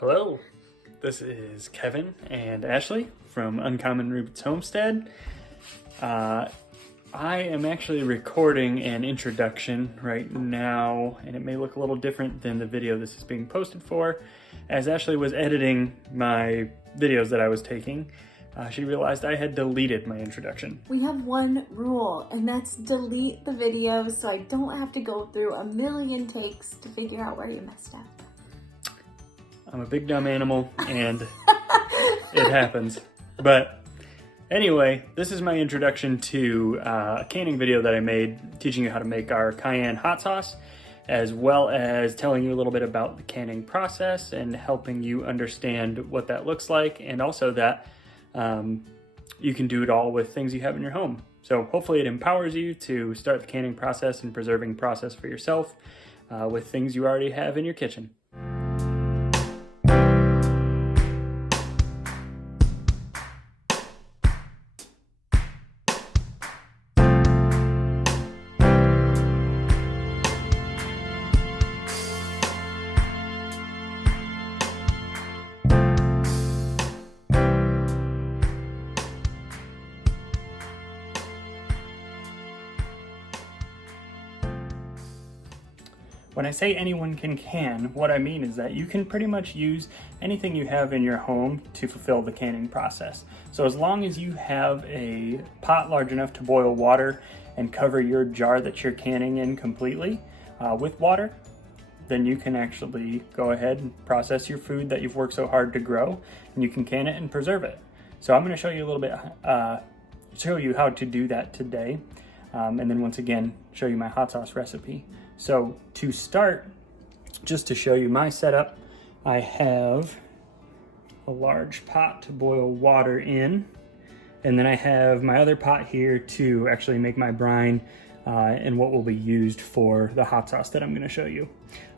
Hello, this is Kevin and Ashley from Uncommon Roots Homestead. I am actually recording an introduction right now, and it may look a little different than the video this is being posted for. As Ashley was editing my videos that I was taking, she realized I had deleted my introduction. We have one rule, and that's delete the video so I don't have to go through a million takes to figure out where you messed up. I'm a big dumb animal, and it happens. But anyway, this is my introduction to a canning video that I made teaching you how to make our cayenne hot sauce, as well as telling you a little bit about the canning process and helping you understand what that looks like, and also that you can do it all with things you have in your home. So hopefully it empowers you to start the canning process and preserving process for yourself with things you already have in your kitchen. When I say anyone can can, what I mean is that you can pretty much use anything you have in your home to fulfill the canning process. So as long as you have a pot large enough to boil water and cover your jar that you're canning in completely with water, then you can actually go ahead and process your food that you've worked so hard to grow, and you can can it and preserve it. So I'm going to show you a little bit, show you how to do that today, and then once again show you my hot sauce recipe. So to start, just to show you my setup, I have a large pot to boil water in, and then I have my other pot here to actually make my brine and what will be used for the hot sauce that I'm going to show you.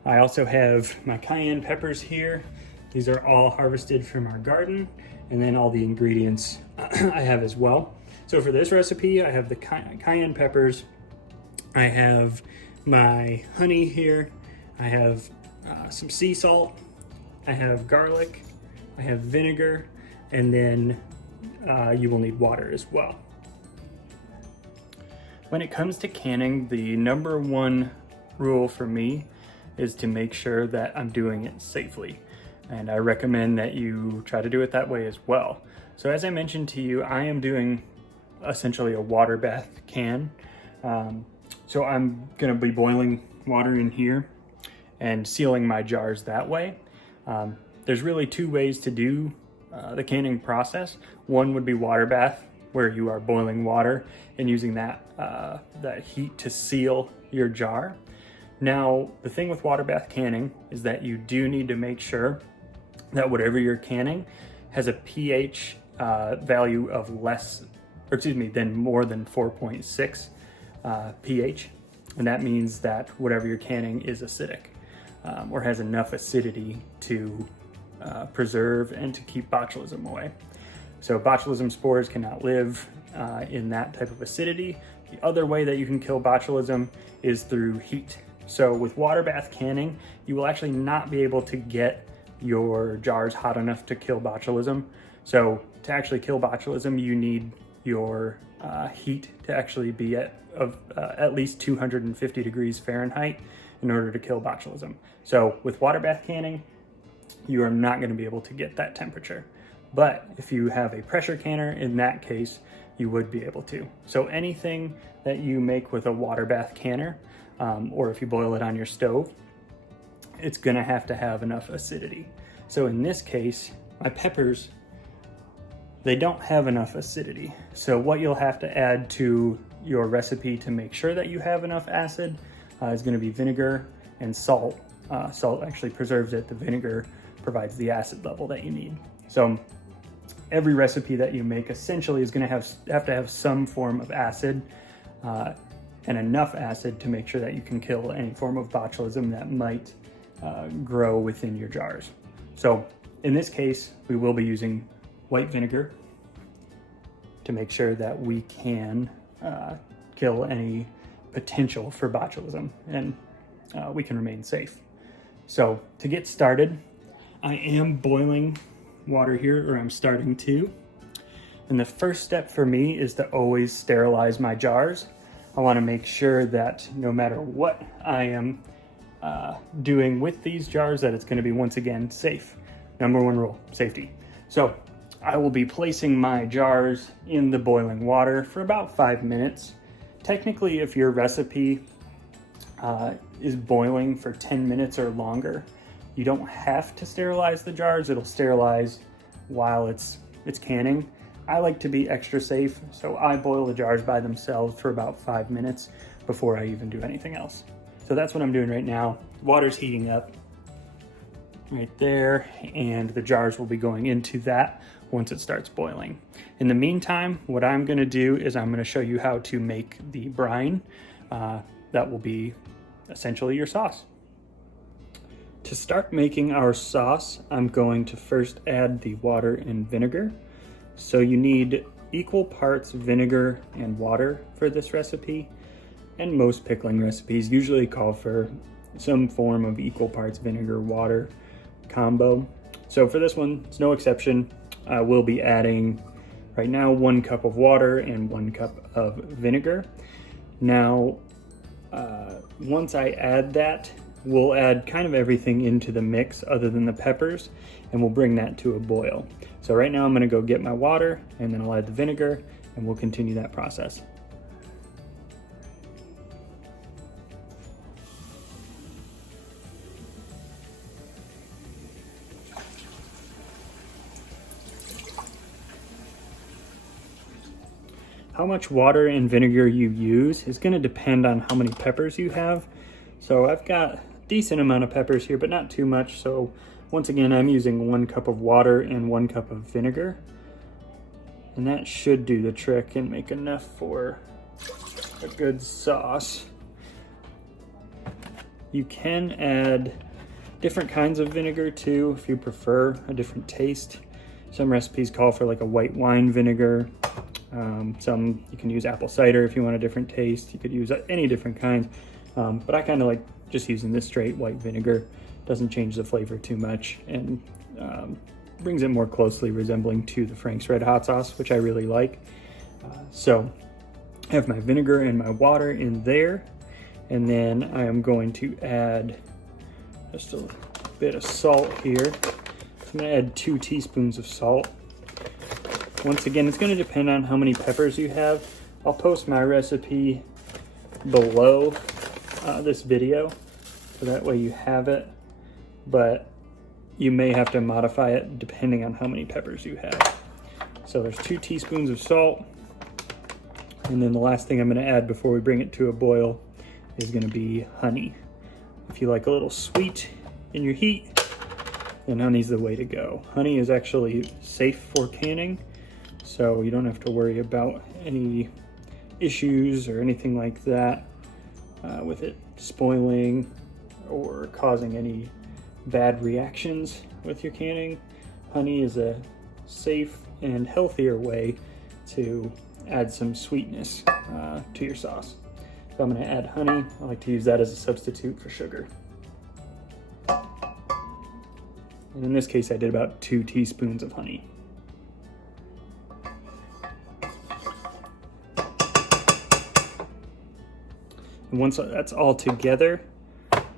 I also have my cayenne peppers here. These are all harvested from our garden, and then all the ingredients I have as well. So for this recipe, I have the cayenne peppers, I have my honey here, I have some sea salt, I have garlic, I have vinegar, and then you will need water as well. When it comes to canning, the number one rule for me is to make sure that I'm doing it safely. And I recommend that you try to do it that way as well. So as I mentioned to you, I am doing essentially a water bath can. So I'm gonna be boiling water in here and sealing my jars that way. There's really two ways to do the canning process. One would be water bath, where you are boiling water and using that heat to seal your jar. Now, the thing with water bath canning is that you do need to make sure that whatever you're canning has a pH value of than more than 4.6 pH, and that means that whatever you're canning is acidic or has enough acidity to preserve and to keep botulism away. So botulism spores cannot live in that type of acidity. The other way that you can kill botulism is through heat. So with water bath canning, you will actually not be able to get your jars hot enough to kill botulism. So to actually kill botulism, you need your heat to actually be at least 250 degrees Fahrenheit in order to kill botulism. So with water bath canning, you are not going to be able to get that temperature. But if you have a pressure canner, in that case, you would be able to. So anything that you make with a water bath canner, or if you boil it on your stove, it's going to have enough acidity. So in this case, my peppers, they don't have enough acidity. So what you'll have to add to your recipe to make sure that you have enough acid is going to be vinegar and salt. Salt actually preserves it. The vinegar provides the acid level that you need. So every recipe that you make essentially is going to have to have some form of acid and enough acid to make sure that you can kill any form of botulism that might grow within your jars. So in this case, we will be using white vinegar to make sure that we can kill any potential for botulism and we can remain safe. So to get started, I am boiling water here, or I'm starting to. And the first step for me is to always sterilize my jars. I want to make sure that no matter what I am doing with these jars, that it's going to be, once again, safe. Number one rule, safety. So I will be placing my jars in the boiling water for about 5 minutes. Technically, if your recipe is boiling for 10 minutes or longer, you don't have to sterilize the jars. It'll sterilize while it's canning. I like to be extra safe, so I boil the jars by themselves for about 5 minutes before I even do anything else. So that's what I'm doing right now. Water's heating up right there, and the jars will be going into that once it starts boiling. In the meantime, what I'm gonna do is I'm gonna show you how to make the brine. That will be essentially your sauce. To start making our sauce, I'm going to first add the water and vinegar. So you need equal parts vinegar and water for this recipe, and most pickling recipes usually call for some form of equal parts vinegar water combo. So for this one, it's no exception. I will be adding right now 1 cup of water and 1 cup of vinegar. Now, once I add that, we'll add kind of everything into the mix other than the peppers, and we'll bring that to a boil. So right now I'm gonna go get my water, and then I'll add the vinegar, and we'll continue that process. How much water and vinegar you use is gonna depend on how many peppers you have. So I've got a decent amount of peppers here, but not too much. So once again, I'm using 1 cup of water and 1 cup of vinegar. And that should do the trick and make enough for a good sauce. You can add different kinds of vinegar too, if you prefer a different taste. Some recipes call for like a white wine vinegar. Some you can use apple cider if you want a different taste. You could use any different kinds, but I kind of like just using this straight white vinegar. Doesn't change the flavor too much, and brings it more closely resembling to the Frank's Red Hot sauce, which I really like. So I have my vinegar and my water in there, and then I am going to add just a bit of salt here. So I'm going to add 2 teaspoons of salt. Once again, it's going to depend on how many peppers you have. I'll post my recipe below this video, so that way you have it, but you may have to modify it depending on how many peppers you have. So there's 2 teaspoons of salt, and then the last thing I'm going to add before we bring it to a boil is going to be honey. If you like a little sweet in your heat, then honey's the way to go. Honey is actually safe for canning, so you don't have to worry about any issues or anything like that with it spoiling or causing any bad reactions with your canning. Honey is a safe and healthier way to add some sweetness to your sauce. So I'm going to add honey. I like to use that as a substitute for sugar. And in this case, I did about 2 teaspoons of honey. And once that's all together,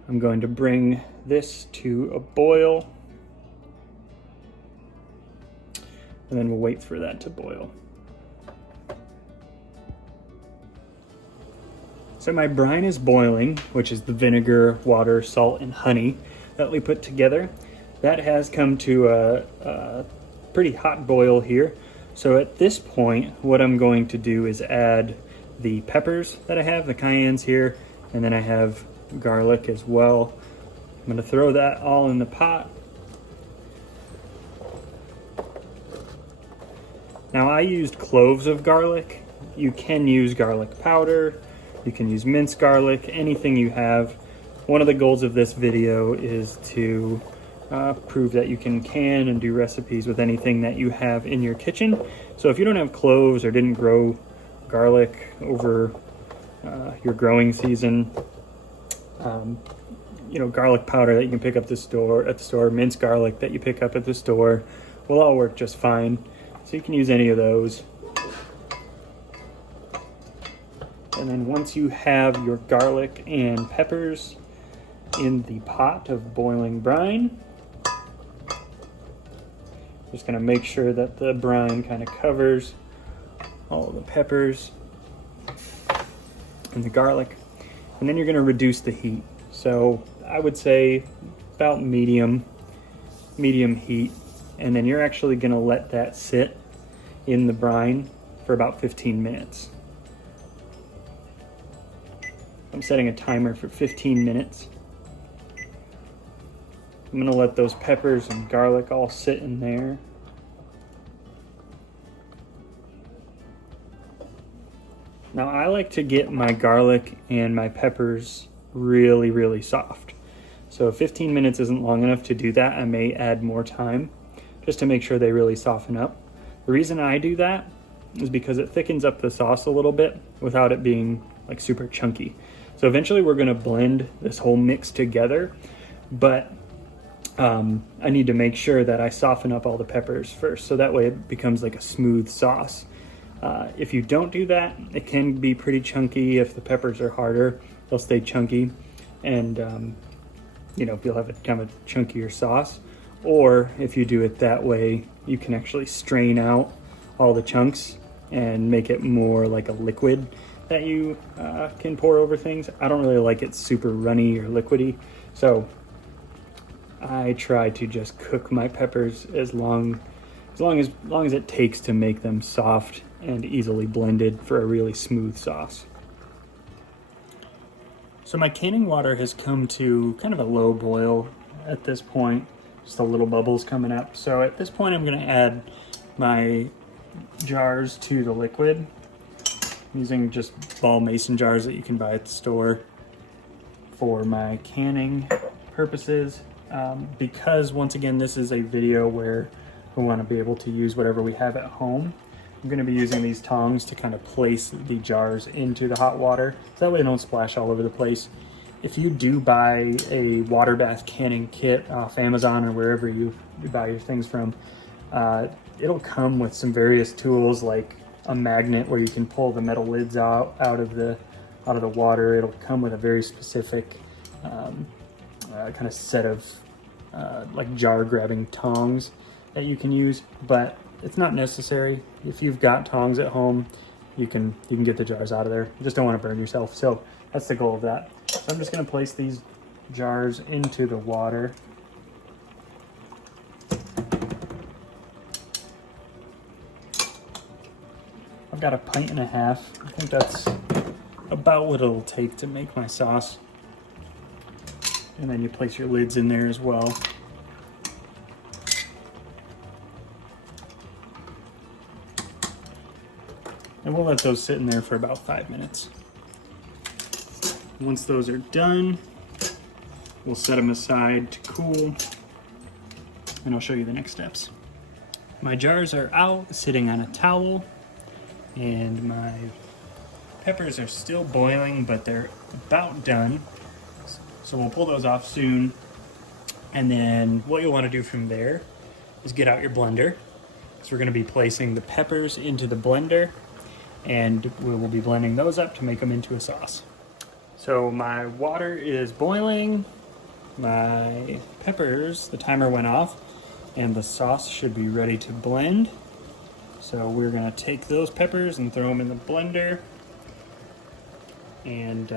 I'm going to bring this to a boil, and then we'll wait for that to boil. So my brine is boiling, which is the vinegar, water, salt, and honey that we put together. That has come to a pretty hot boil here. So at this point, what I'm going to do is add the peppers that I have, the cayennes here, and then I have garlic as well. I'm going to throw that all in the pot. Now I used cloves of garlic. You can use garlic powder, you can use minced garlic, anything you have. One of the goals of this video is to prove that you can and do recipes with anything that you have in your kitchen. So if you don't have cloves or didn't grow garlic over your growing season, garlic powder that you can pick up at the store, minced garlic that you pick up at the store will all work just fine. So you can use any of those. And then once you have your garlic and peppers in the pot of boiling brine, just gonna make sure that the brine kind of covers all of the peppers and the garlic. And then you're gonna reduce the heat. So I would say about medium heat. And then you're actually gonna let that sit in the brine for about 15 minutes. I'm setting a timer for 15 minutes. I'm gonna let those peppers and garlic all sit in there. Now I like to get my garlic and my peppers really, really soft. So if 15 minutes isn't long enough to do that, I may add more time just to make sure they really soften up. The reason I do that is because it thickens up the sauce a little bit without it being like super chunky. So eventually we're gonna blend this whole mix together, but I need to make sure that I soften up all the peppers first, so that way it becomes like a smooth sauce. If you don't do that, it can be pretty chunky. If the peppers are harder, they'll stay chunky, and you'll have a kind of a chunkier sauce. Or if you do it that way, you can actually strain out all the chunks and make it more like a liquid that you can pour over things. I don't really like it super runny or liquidy, so I try to just cook my peppers as long as it takes to make them soft and easily blended for a really smooth sauce. So my canning water has come to kind of a low boil at this point, just a little bubbles coming up. So at this point I'm gonna add my jars to the liquid, using just ball mason jars that you can buy at the store for my canning purposes. Because once again, this is a video where we want to be able to use whatever we have at home, I'm going to be using these tongs to kind of place the jars into the hot water, so that way they don't splash all over the place. If you do buy a water bath canning kit off Amazon or wherever you buy your things from, it'll come with some various tools like a magnet where you can pull the metal lids out of the water. It'll come with a very specific kind of set of like jar grabbing tongs that you can use, but it's not necessary. If you've got tongs at home, you can get the jars out of there. You just don't want to burn yourself. So that's the goal of that. So I'm just going to place these jars into the water. I've got 1.5 pints. I think that's about what it'll take to make my sauce. And then you place your lids in there as well. And we'll let those sit in there for about 5 minutes. Once those are done, we'll set them aside to cool, and I'll show you the next steps. My jars are out, sitting on a towel, and my peppers are still boiling, but they're about done. So we'll pull those off soon. And then what you'll want to do from there is get out your blender. So we're going to be placing the peppers into the blender, and we will be blending those up to make them into a sauce. So my water is boiling, my peppers, the timer went off, and the sauce should be ready to blend. So we're going to take those peppers and throw them in the blender and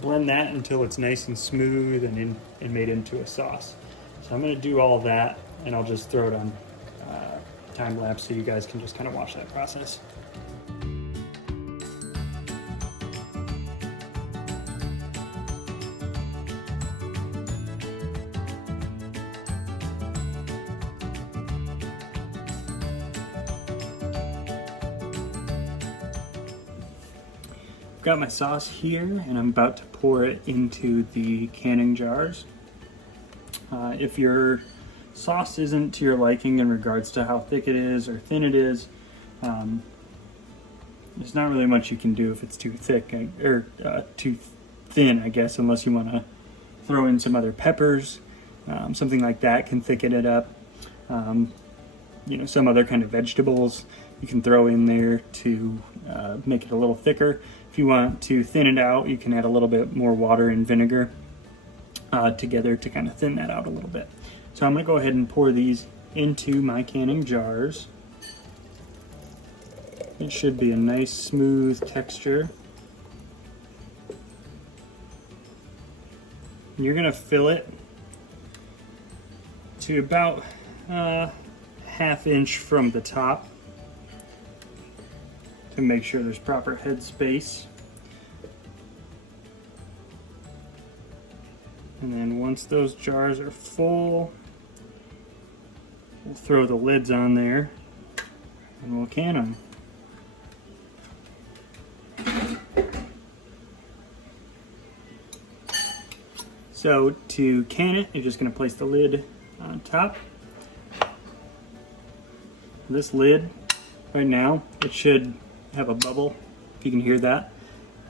blend that until it's nice and smooth and made into a sauce. So I'm going to do all of that, and I'll just throw it on time lapse so you guys can just kind of watch that process. I've got my sauce here, and I'm about to pour it into the canning jars. If your sauce isn't to your liking in regards to how thick it is or thin it is, there's not really much you can do if it's too thick or too thin, I guess, unless you want to throw in some other peppers, something like that can thicken it up. You know, some other kind of vegetables you can throw in there to make it a little thicker. If you want to thin it out, you can add a little bit more water and vinegar together to kind of thin that out a little bit. So I'm going to go ahead and pour these into my canning jars. It should be a nice smooth texture. And you're going to fill it to about ½ inch from the top to make sure there's proper head space. And then once those jars are full, we'll throw the lids on there and we'll can them. So to can it, you're just going to place the lid on top. This lid, right now, it should have a bubble, if you can hear that.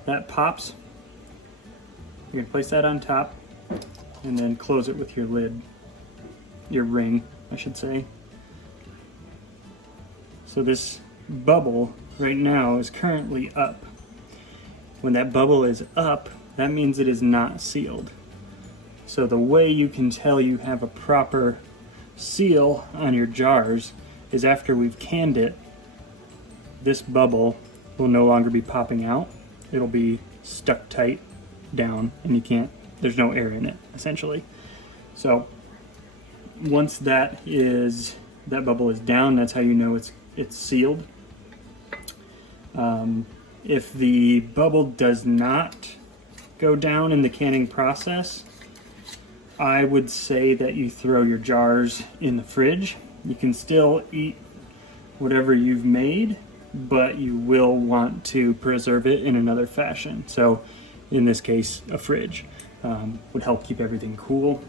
That pops. You're going to place that on top and then close it with your lid, your ring, I should say. So this bubble right now is currently up. When that bubble is up, that means it is not sealed. So the way you can tell you have a proper seal on your jars is after we've canned it, this bubble will no longer be popping out. It'll be stuck tight down and there's no air in it, essentially. So once that bubble is down, that's how you know it's sealed. If the bubble does not go down in the canning process, I would say that you throw your jars in the fridge. You can still eat whatever you've made, but you will want to preserve it in another fashion. So in this case, a fridge would help keep everything cool.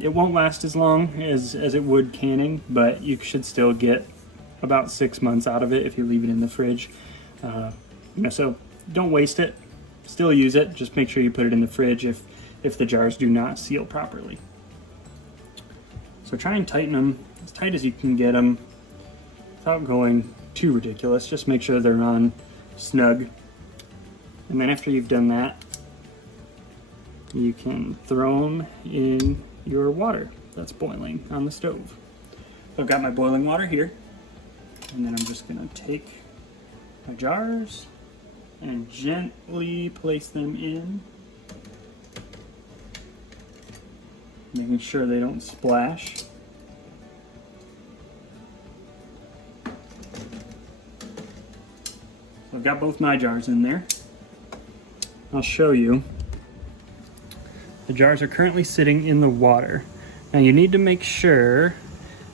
It won't last as long as it would canning, but you should still get about 6 months out of it if you leave it in the fridge. So don't waste it. Still use it. Just make sure you put it in the fridge if the jars do not seal properly. So try and tighten them as tight as you can get them without going too ridiculous. Just make sure they're on snug. And then after you've done that, you can throw them in your water that's boiling on the stove. So I've got my boiling water here, and then I'm just gonna take my jars and gently place them in, making sure they don't splash. So I've got both my jars in there. I'll show you. The jars are currently sitting in the water. Now you need to make sure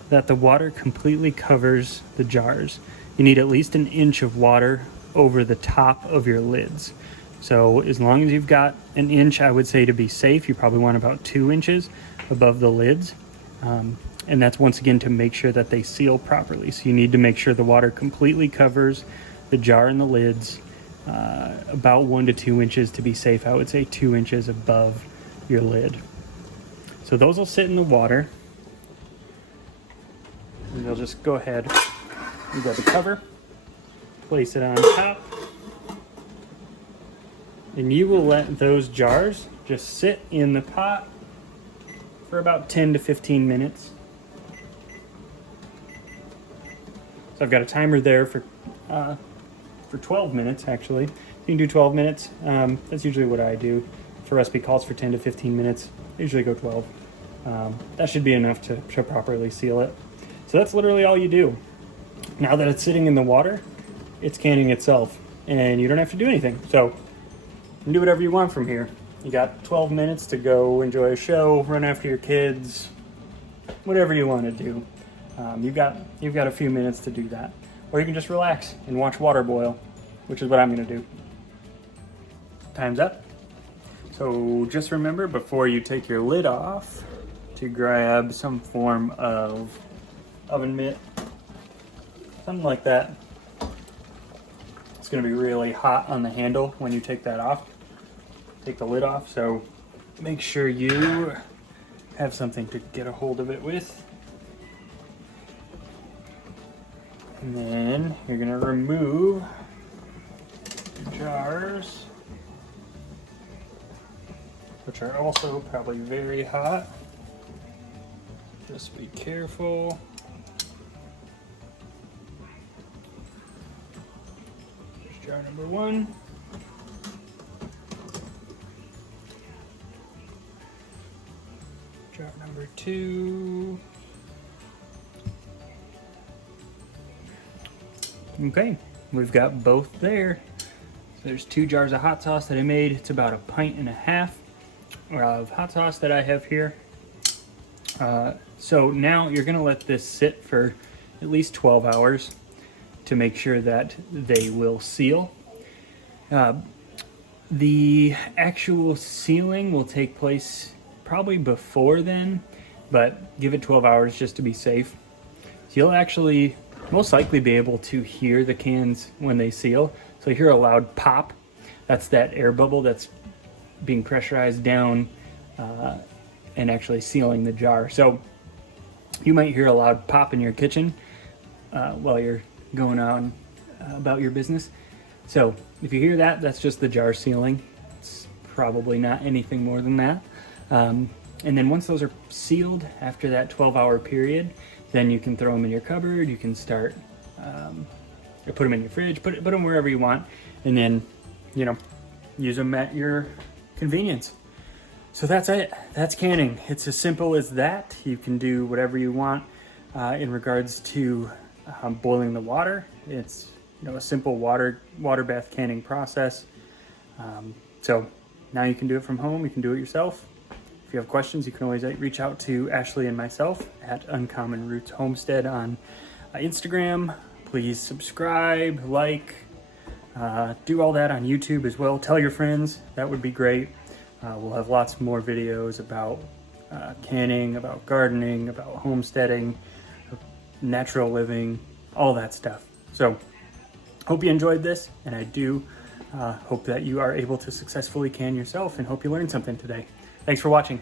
that the water completely covers the jars. You need at least 1 inch of water over the top of your lids. So as long as you've got 1 inch, I would say to be safe, you probably want about 2 inches above the lids. And that's once again to make sure that they seal properly. So you need to make sure the water completely covers the jar and the lids, about 1 to 2 inches to be safe. I would say 2 inches above your lid. So those will sit in the water. And you'll just go ahead and grab the cover, place it on top, and you will let those jars just sit in the pot for about 10 to 15 minutes. So I've got a timer there for 12 minutes actually. You can do 12 minutes. That's usually what I do. For recipe calls for 10 to 15 minutes. I usually go 12. That should be enough to properly seal it. So that's literally all you do. Now that it's sitting in the water, it's canning itself and you don't have to do anything. So you can do whatever you want from here. You got 12 minutes to go enjoy a show, run after your kids, whatever you want to do. You've got a few minutes to do that. Or you can just relax and watch water boil, which is what I'm going to do. Time's up. So just remember, before you take your lid off, to grab some form of oven mitt, something like that. It's going to be really hot on the handle when you take that off, take the lid off. So make sure you have something to get a hold of it with. And then you're gonna remove your jars, which are also probably very hot. Just be careful. Here's jar number 1. Jar number 2. Okay, we've got both there. So there's 2 jars of hot sauce that I made. It's about 1.5 pints of hot sauce that I have here. So now you're gonna let this sit for at least 12 hours to make sure that they will seal. The actual sealing will take place probably before then, but give it 12 hours just to be safe. So you'll actually most likely be able to hear the cans when they seal. So you hear a loud pop. That's that air bubble that's being pressurized down and actually sealing the jar. So you might hear a loud pop in your kitchen while you're going on about your business. So if you hear that, that's just the jar sealing. It's probably not anything more than that. And then once those are sealed after that 12-hour period, then you can throw them in your cupboard. You can start, or put them in your fridge, put them wherever you want, and then, use them at your convenience. So that's it. That's canning. It's as simple as that. You can do whatever you want in regards to boiling the water. It's a simple water bath canning process. So now you can do it from home. You can do it yourself. If you have questions, you can always reach out to Ashley and myself at Uncommon Roots Homestead on Instagram. Please subscribe, like, do all that on YouTube as well. Tell your friends. That would be great. We'll have lots more videos about canning, about gardening, about homesteading, natural living, all that stuff. So hope you enjoyed this, and I do hope that you are able to successfully can yourself, and hope you learned something today. Thanks for watching.